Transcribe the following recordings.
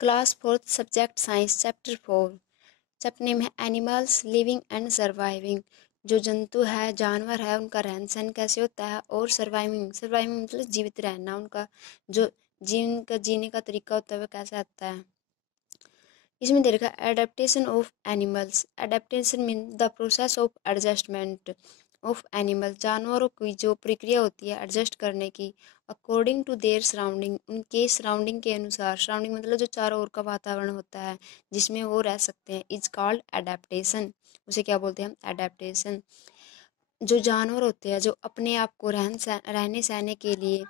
Class 4 subject science chapter 4 chapter name है animals living and surviving. जो जंतु है जानवर है उनका रहन सहन कैसे होता है और सर्वाइविंग मतलब जीवित रहना, उनका जो जीने का तरीका होता है वह कैसा आता है। इसमें दे रखा है adaptation of animals. Adaptation mean the process of adjustment of animal. जानवरों की जो प्रक्रिया होती है एडजस्ट करने की अकॉर्डिंग टू देयर सराउंडिंग, उनके सराउंडिंग के अनुसार। सराउंडिंग मतलब जो चारों ओर का वातावरण होता है जिसमें वो रह सकते हैं, इज कॉल्ड एडेप्टेशन। उसे क्या बोलते हैं हम? एडेप्टेशन। जो जानवर होते हैं जो अपने आप को रहने सहने के लिए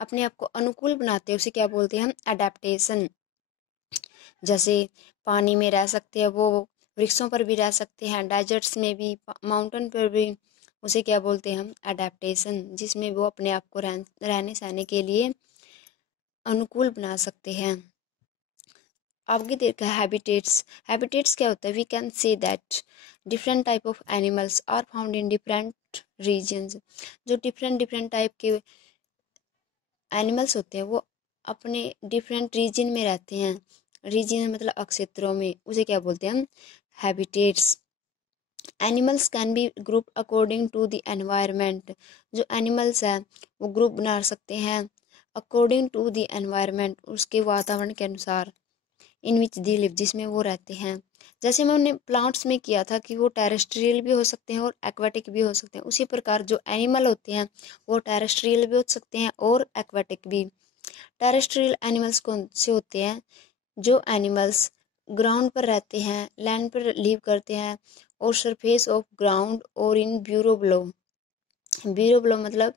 अपने आप को अनुकूल बनाते हैं उसे क्या बोलते हैं हम? एडेप्टेशन। जैसे पानी में रह सकते हैं वो, वृक्षों पर भी रह सकते हैं, डेजर्ट्स में भी, माउंटेन पर भी। उसे क्या बोलते हैं हम? एडेप्टेशन, जिसमें वो अपने आप को रहने सहने के लिए अनुकूल बना सकते हैं। आगे देखा है हैबिटेट्स। हैबिटेट्स क्या होता है? We can say that different type of animals are found in different regions. जो डिफरेंट टाइप के एनिमल्स होते हैं वो अपने डिफरेंट रीजन में रहते हैं। रीजन मतलब क्षेत्रों में। उसे क्या बोलते हैं हम? Habitats. Animals can be group according to the environment. जो एनिमल्स हैं वो ग्रुप बना सकते हैं अकॉर्डिंग टू द एनवायरनमेंट, उसके वातावरण के अनुसार। इन विच दी लिव, जिसमें वो रहते हैं। जैसे मैंने प्लांट्स में किया था कि वो टेरेस्ट्रियल भी हो सकते हैं और एक्वाटिक भी हो सकते हैं, उसी प्रकार जो एनिमल होते हैं वो टेरेस्ट्रियल भी हो सकते हैं और एक्वाटिक भी। टेरेस्ट्रियल एनिमल्स कौन से होते हैं? जो एनिमल्स ग्राउंड पर रहते हैं, लैंड पर लिव करते हैं और सरफेस ऑफ ग्राउंड और इन ब्यूरो ब्लो। ब्यूरो ब्लो मतलब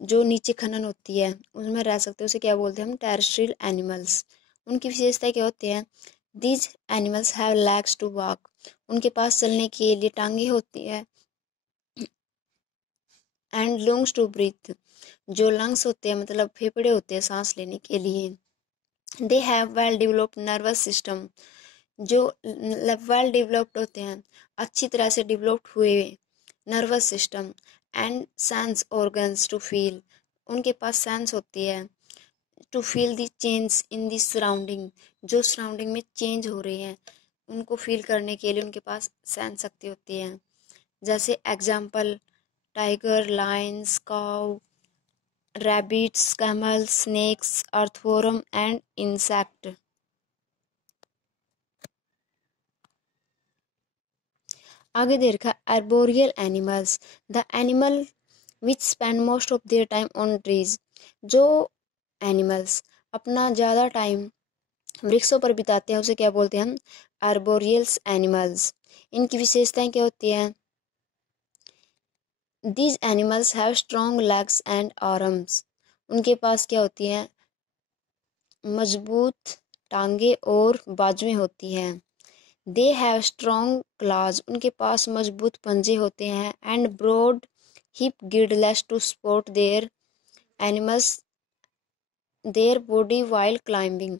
जो नीचे खनन होती है उसमें रह सकते हैं, उसे क्या बोलते हैं हम? Terrestrial animals. उनकी विशेषता क्या होती है? These animals have legs to walk. उनके पास चलने के लिए टांगे होती है। And lungs to breathe. जो लंग्स होते हैं मतलब फेफड़े होते हैं सांस लेने के लिए। They have well developed nervous system. जो वेल डेवलप्ड होते हैं, अच्छी तरह से डेवलप्ड हुए nervous system. And sense organs to feel. उनके पास सेंस होती है to feel the change in the surrounding. जो सराउंडिंग में चेंज हो रहे हैं उनको फील करने के लिए उनके पास सेंस शक्ति होती है। जैसे example tiger, lions, cow, rabbits, camels, snakes, earthworm and insect. आगे दे रखा arboreal animals. The animal which spend most of their time on trees. जो एनिमल्स अपना ज़्यादा टाइम वृक्षों पर बिताते हैं उसे क्या बोलते हैं हम? आर्बोरियल्स एनिमल्स। इनकी विशेषताएं क्या होती हैं? These animals have strong legs and arms. उनके पास क्या होती हैं? मजबूत टांगे और बाजुएं होती हैं। They have strong claws. उनके पास मजबूत पंजे होते हैं। And broad hip girdles to support their animals their body while climbing.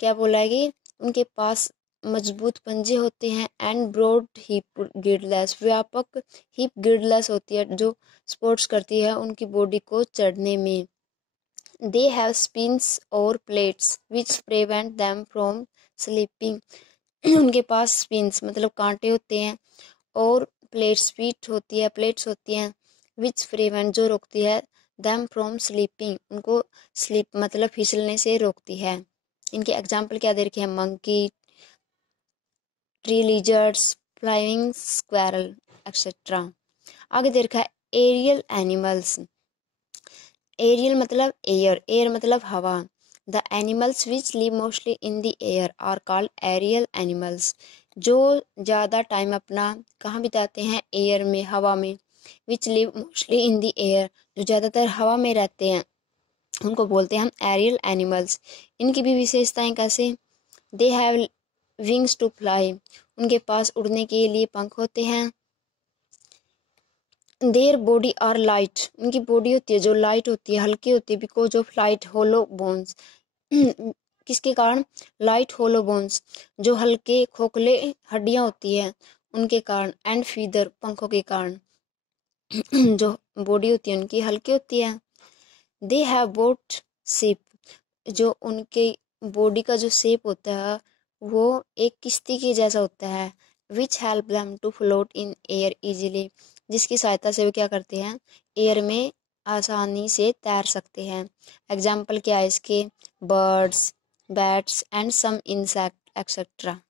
क्या बोला है कि उनके पास मजबूत पंजे होते हैं एंड ब्रॉड हिप गिल्डलेस, व्यापक हिप गिल्डलेस होती है जो सपोर्ट्स करती है उनकी बॉडी को चढ़ने में। दे हैव स्पिन्स और plates which prevent them from sleeping. उनके पास स्पिन्स मतलब कांटे होते हैं और प्लेट्स होती हैं विच प्रिवेंट जो रोकती है देम फ्रॉम स्लीपिंग, उनको स्लीप मतलब फिसलने से रोकती है। इनके एग्जाम्पल क्या दे रखे हैं? Monkey, tree lizards, flying squirrel etcetera. आगे दे रखा है एरियल एनिमल्स। एरियल मतलब एयर मतलब हवा। The animals which live mostly in the air are called aerial animals. जो ज़्यादा टाइम अपना कहाँ बिताते हैं? एयर में, हवा में। विच live mostly in the air, जो ज़्यादातर हवा में रहते हैं उनको बोलते हैं हम एरियल एनिमल्स। इनकी भी विशेषताएं कैसे? They have wings to fly. उनके पास उड़ने के लिए पंख होते हैं। Their body are light. उनकी बॉडी होती है जो लाइट होती है, हल्की होती है, because of light hollow bones. किसके कारण? लाइट होलो बोन्स, जो हल्के खोखले हड्डियां होती है उनके कारण। एंड फीदर, पंखों के कारण। जो बॉडी होती है उनकी हल्की होती है। They have boat ship. जो उनके बॉडी का जो शेप होता है वो एक किश्ती के जैसा होता है। Which help them to float in air easily, जिसकी सहायता से वे क्या करते हैं, एयर में आसानी से तैर सकते हैं। एग्जाम्पल क्या है इसके, birds, bats and some insect etcetera.